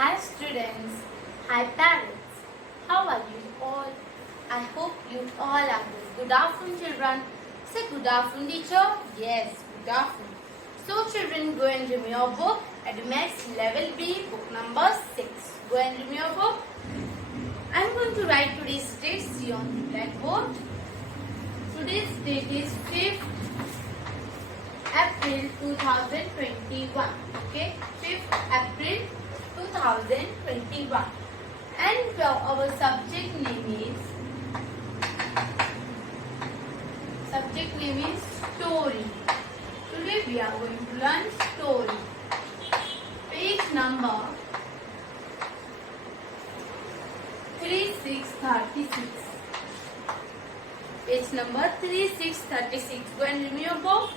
Hi students, hi parents, how are you all? I hope you all are good. Good afternoon children. Say good afternoon teacher. Yes, good afternoon. So children, go and read your book, Advanced Level B, book number 6. Go and read your book. I am going to write today's date, see on the blackboard. Today's date is 5th April 2021. Okay, 5th April 2021. And our subject name is story. Today we are going to learn story. Page number 3636. Page number 3636. Go and read your book.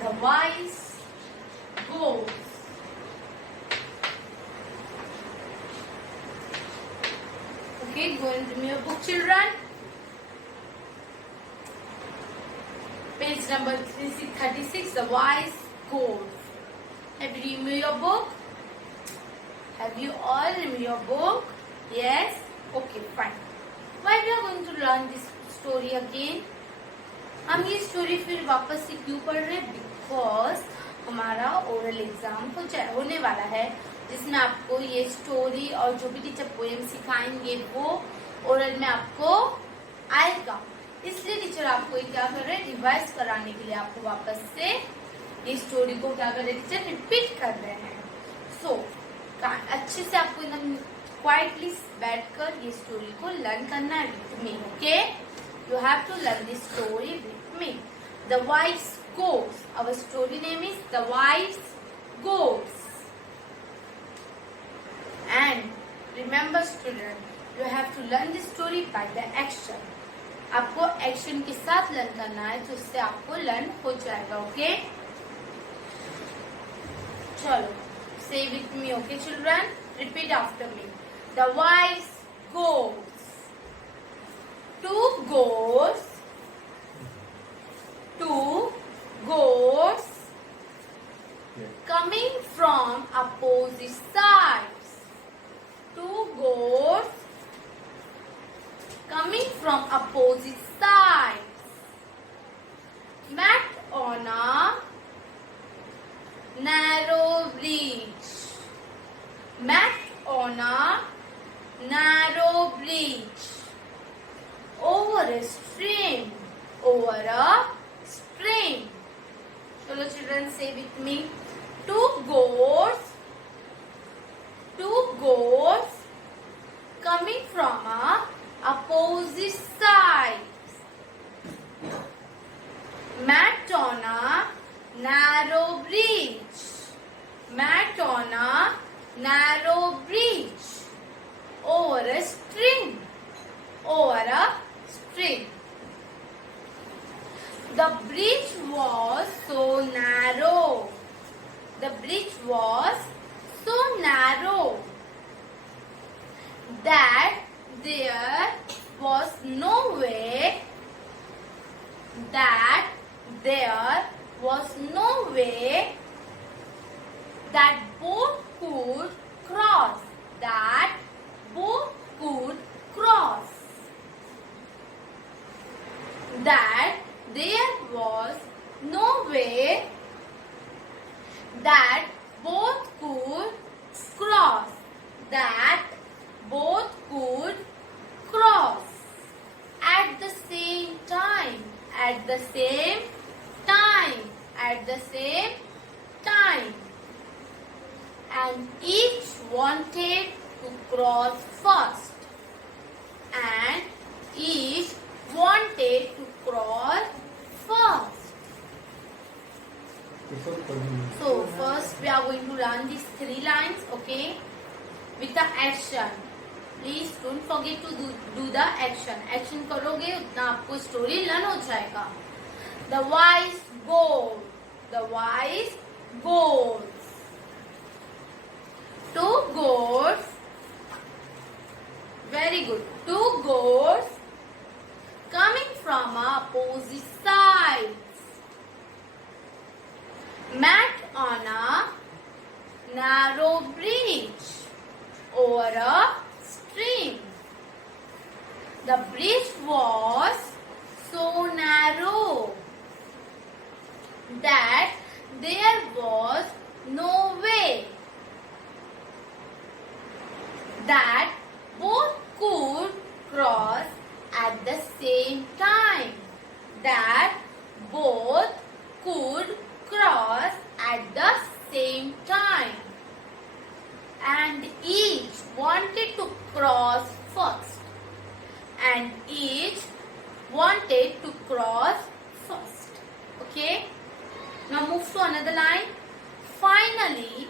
The wise goose. Okay, go and read your book, children. Page number 3636. The wise goose. Have you read your book? Have you all read your book? Yes? Okay, fine. Why we are going to learn this story again? हम ये story फिर वापस से क्यों पढ़ रहे हैं? Because हमारा ओरल एग्जाम होने वाला है जिसमें आपको ये स्टोरी और जो भी टीचर पोएम सिखाएंगे वो ओरल में आपको आएगा. इसलिए टीचर आपको ये क्या कर रहे हैं, रिवाइज कराने के लिए आपको वापस से ये स्टोरी को क्या कर रहे हैं टीचर, रिपीट कर रहे हैं. सो अच्छे से आपको एकदम क्वाइटली बैठकर ये स्टोरी को लर्न करना है with me. Okay, you have to learn this story with me. The wise goose. Our story name is The Wise Goose. And remember student, you have to learn this story by the action. आपको action के साथ learn करना है तो इससे आपको learn हो जाएगा. ओके, चलो say with me. Okay children, repeat after me. The wise goose. Two goats coming from opposite sides. Two goats coming from opposite sides met on a narrow bridge. Met on a narrow bridge. Over a stream. Over a stream. Chalo children, say with me. Two goats coming from a opposite sides met on a narrow bridge. Met on a narrow bridge. Over a stream. Over a stream. The bridge was so narrow. The bridge was so narrow that there was no way that both could cross. That both could cross. That there was no way that both could cross. That both could cross at the same time. At the same time. At the same time. And each wanted to cross first. And each wanted to crawl first. So first we are going to learn these 3 lines, okay, with the action. Please don't forget to do the action. Action करोगे उतना आपको story learn हो जाएगा. The wise goat. The wise goats. Two goats. Very good. Two goats coming from opposite side. narrow bridge over a stream. The bridge was so narrow that there was no way that both could cross at the same time. That both could cross at the same time. And each wanted to cross first. And each wanted to cross first. Okay? Now move to another line. Finally,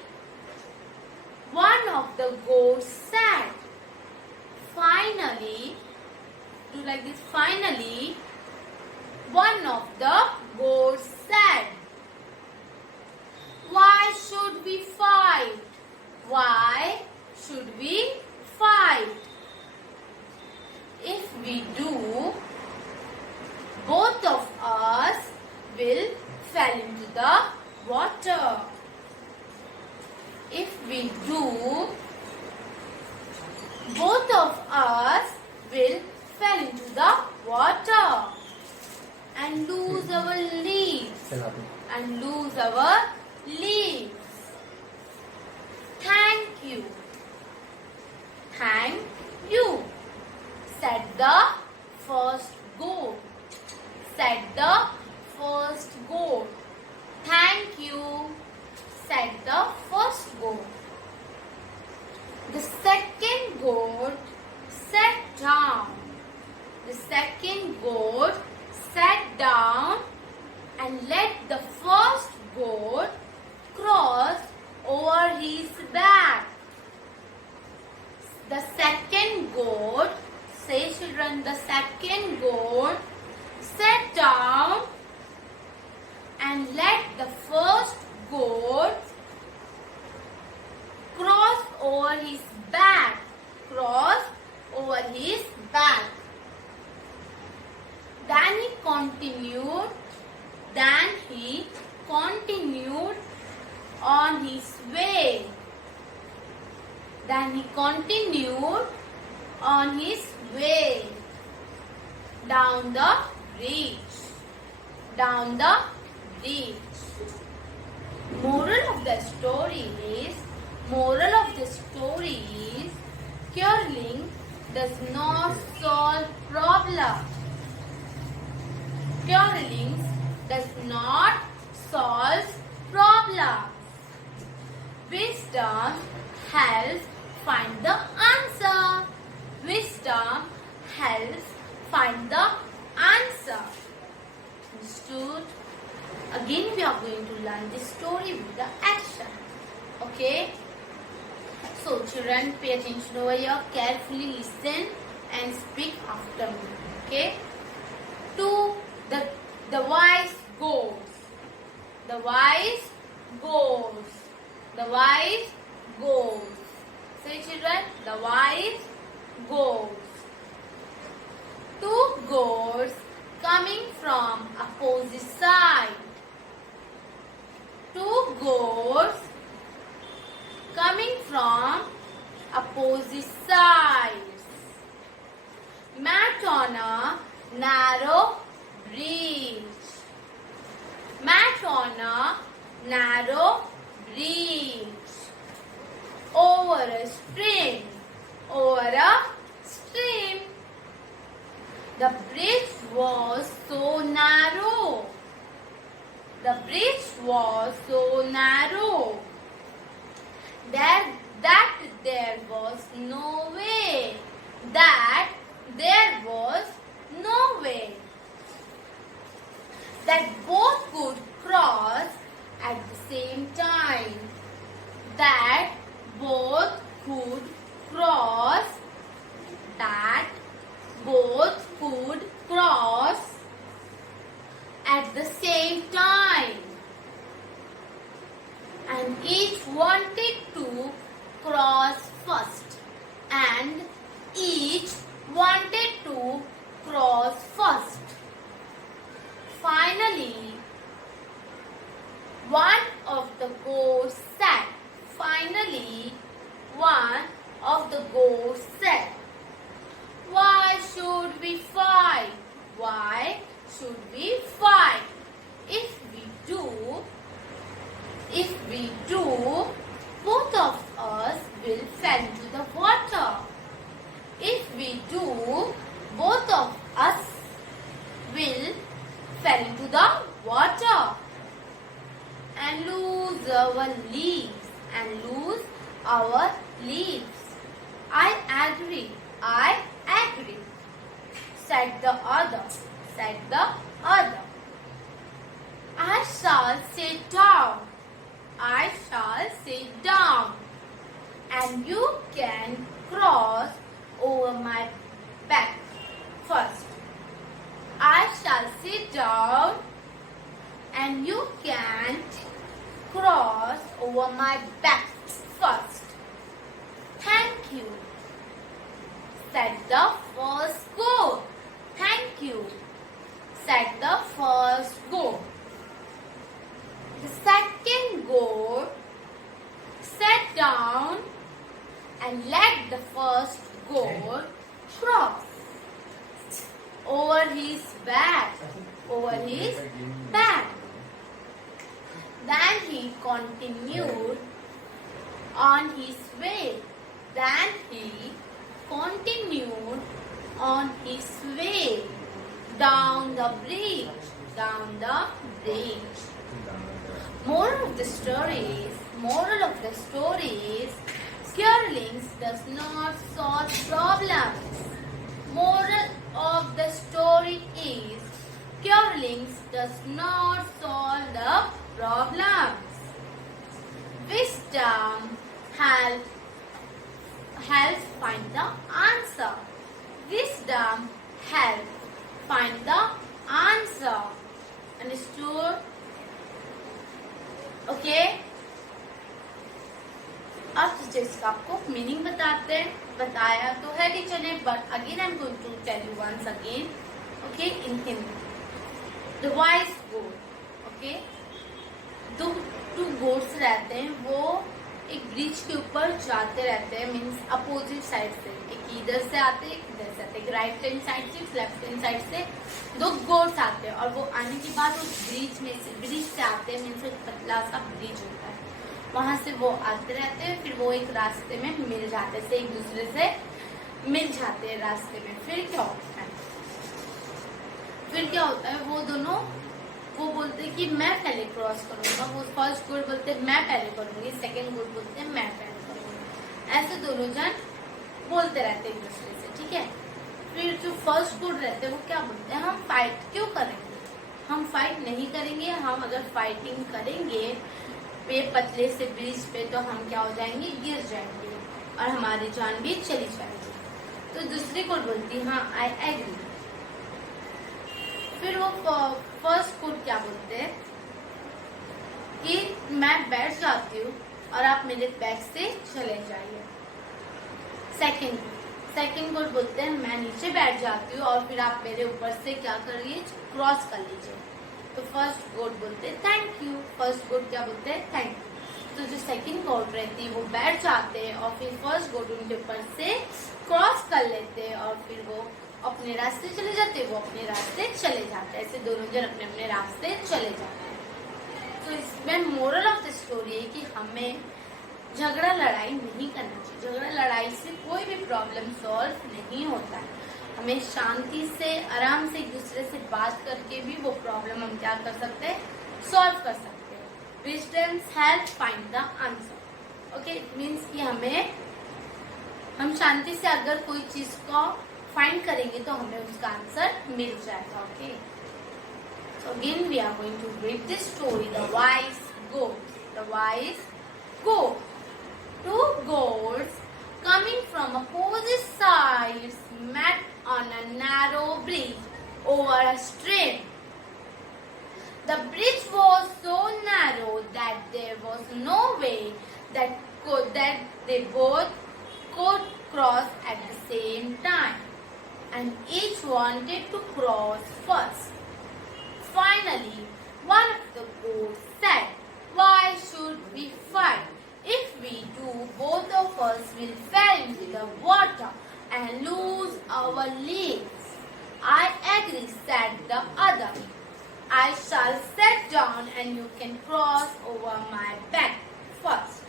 one of the goats said. Finally, do like this. Finally, one of the goats said, "Why should we fight? Why should we fight? If we do, both of us will fall into the water. If we do, both of us will fall into the water and lose our leaves. And lose our leaves. Thank you. Thank you," said the first goat. Said the first goat. Thank you, said the first goat. The second goat sat down. The second goat sat down and let the first goat cross over his back. The second goat, say children, the second goat sat down and let the first goat cross over his back. Cross over his back. Then he continued on his way. Then he continued on his way down the bridge. Down the bridge. Moral of the story is caroling does not solve problems. Caroling does not solve problems. Wisdom helps find the answer. Wisdom helps find the answer. Understood? Again we are going to learn this story with the action. Okay? So children, pay attention over here. Carefully listen and speak after me. Okay? To the wise goes. The wise goes. The wise goes. Say children, the wise goes. Two goats coming from opposite side. Two goats coming from opposite sides. Met on a narrow bridge. Met on a narrow bridge. Over a stream. Over a stream. The bridge was so narrow. The bridge was so narrow that there was no way. That there was no way that both could cross at the same time. That both could cross. That both could cross at the same time. And each wanted to cross first. And each wanted to cross first. Finally, one of the goats said, Finally, one of the goats said, "Why should we fight? Why should we fight? If we do, both of us will fall into the water. If we do, both of us will fall into the water and lose our leaves. I agree, said the other. I shall sit down, and you can cross over my back first. I shall sit down, and you can cross over my back first. Thank you, said the first goat. Thank you, said the first goat. The second goat sat down and let the first goat cross over his back. Then he continued on his way. Down the bridge. Moral of the story is quarreling does not solve problems. Moral of the story is quarreling does not solve the problems. Wisdom helps find the answer. Understood? Okay? अब जिसका आपको meaning बताया तो है teacher ने, but again I am going to tell you once again, okay, in Hindi. The wise goat, okay, two goats रहते हैं, वो एक ब्रिज के ऊपर जाते रहते हैं, मीन्स अपोजिट साइड से, एक इधर से आते हैं, एक इधर से आते हैं, एक राइट हैंड साइड से, एक लेफ्ट हैंड साइड से दो गोट्स आते हैं, और वो आने के बाद उस ब्रिज से आते हैं, मीन्स एक पतला सा ब्रिज होता है, वहां से वो आते रहते हैं, फिर वो एक रास्ते में मिल जाते हैं, एक दूसरे से मिल जाते हैं रास्ते में. फिर क्या होता है, वो दोनों वो बोलते हैं कि मैं पहले क्रॉस करूंगा, वो फर्स्ट गोट बोलते हैं मैं पहले करूंगी, सेकंड गोट बोलते हैं मैं पहले करूंगी. ऐसे दोनों जन बोलते रहते हैं एक दूसरे से, ठीक है. फिर जो फर्स्ट गोट रहते हैं वो क्या बोलते हैं, हम फाइट क्यों करेंगे, हम फाइट नहीं करेंगे, हम अगर फाइटिंग करेंगे पे पतले से ब्रिज पे तो हम क्या हो जाएंगे, गिर जाएंगे और हमारी जान भी चली जाएगी. तो दूसरी गोट बोलती है हाँ आई एग्री. फिर वो फर्स्ट गोट क्या बोलते हैं कि मैं बैठ जाती हूँ और आप मेरे बैग से चले जाइए. सेकंड गोट बोलते हैं मैं नीचे बैठ जाती हूँ और फिर आप मेरे ऊपर से क्या करिए, क्रॉस कर लीजिए. तो फर्स्ट गोट बोलते हैं थैंक यू. फर्स्ट गोट क्या बोलते हैं, थैंक यू. तो जो सेकंड गोट रहती है वो बैठ जाते हैं और फिर फर्स्ट गोट उनके ऊपर से क्रॉस कर लेते हैं और फिर वो अपने रास्ते चले जाते हैं, ऐसे दोनों जन अपने अपने रास्ते चले जाते हैं. तो इसमें मोरल ऑफ द स्टोरी है कि हमें झगड़ा लड़ाई नहीं करना चाहिए. झगड़ा लड़ाई से कोई भी प्रॉब्लम सॉल्व नहीं होता है. हमें शांति से आराम से एक दूसरे से बात करके भी वो प्रॉब्लम हम क्या कर सकते हैं, सॉल्व कर सकते हैं. Wisdom's help find the answer. Okay, it means कि हम शांति से अगर कोई चीज को फाइंड करेंगे तो हमें उसका आंसर मिल जाएगा. Okay, so again we are going to read this story, the wise goat. Two goats coming from opposite sides met on a narrow bridge over a stream. The bridge was so narrow that there was no way that they both could cross at the same time, and each wanted to cross first. Finally, one of the goats said, "Why should we fight? If we do, both of us will fall into the water and lose our legs. I agree, said the other. I shall sit down and you can cross over my back first.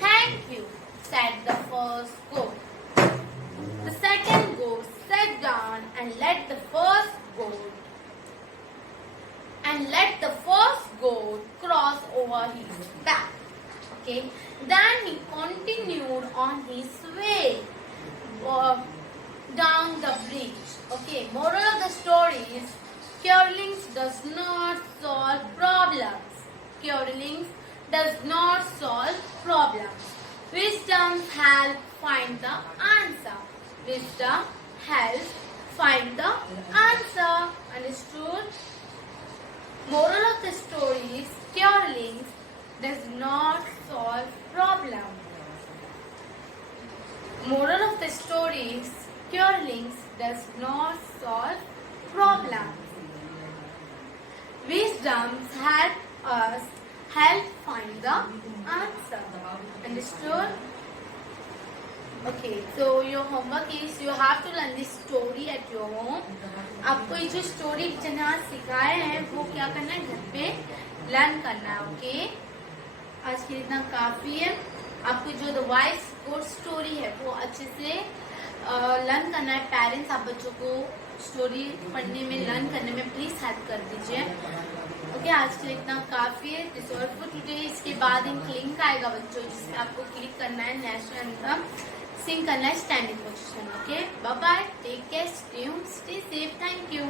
Thank you, said the first goat. The second goat sat down and let the first goat cross over his back. Okay. Then he continued on his way down the bridge. Okay. Moral of the story is quarreling does not solve problems. Quarreling does not solve problems. Wisdom helps find the answer. Wisdom helps find the answer. Understood? Moral of the story is quarreling does not solve problems. Moral of the story is quarreling does not solve problems. Wisdom help us find the answer. Understood? Okay, so your homework is you have to learn this story at your home. आपको ये जो story जना सिखाए हैं वो क्या करना है, घर पे लर्न करना है. ओके, आज के लिए इतना काफी है. आपको जो द वॉइस कोड स्टोरी है वो अच्छे से लर्न करना है. पेरेंट्स आप बच्चों को स्टोरी पढ़ने में, लर्न करने में प्लीज हेल्प कर दीजिए. ओके, आज के लिए इतना काफी है. This all for today. इसके बाद एक लिंक आएगा बच्चों जिसमें आपको क्लिक करना है, नेशनल एंथम सिंग करना है standing position. Okay, bye bye, take care, stay home, stay safe. Thank you.